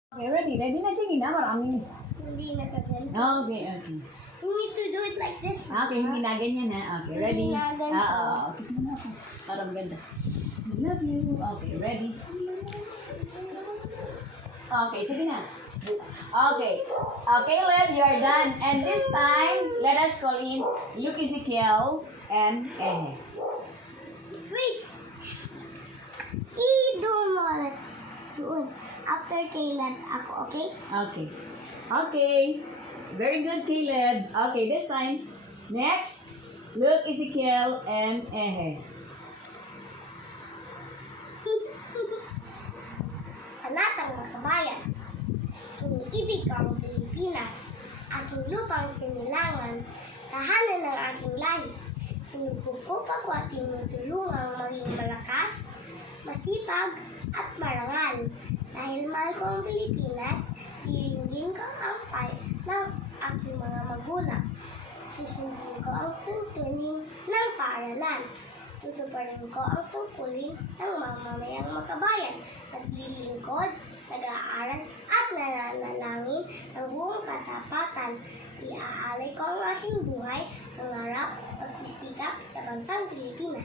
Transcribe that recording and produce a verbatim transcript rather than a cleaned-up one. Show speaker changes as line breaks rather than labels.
Okay, ready? Ready na? Sige na, marami na.
Hindi na ganyan.
Okay, okay.
You need to do it like this.
Okay, hindi na ganyan ha. Okay, ready?
Hindi na ganito.
Ah, oo. Kiss mo na ako. Para maganda. I love you. Okay, ready? Okay, sige na. Okay. Okay, Caleb, you are done. And this time, let us call in Luke Ezekiel and Eh.
Wait! I-do mo ulit. Doon. After Caleb, ako, okay?
Okay. Okay. Very good, Caleb. Okay, this time. Next, Luke Ezekiel and Eh.
Kanatang mga kabayan, iniibig ko ang Pilipinas, aking lupang sinilangan, tahanan ng aking lahi. Sinubog ko pagwat tinutulungang maging malakas, masipag at marangal. Dahil mahal ko ang Pilipinas, diringgin ko ang pay ng aking mga magulang. Susundin ko ang tuntunin ng paaralan. Tutuparin ko ang tungkulin ng mga mamayang makabayan. Naglilingkod, nag-aaral at nananalangin ng buong katapatan. Iaalay ko ang aking buhay, nangarap at sisikap sa bansang Pilipinas.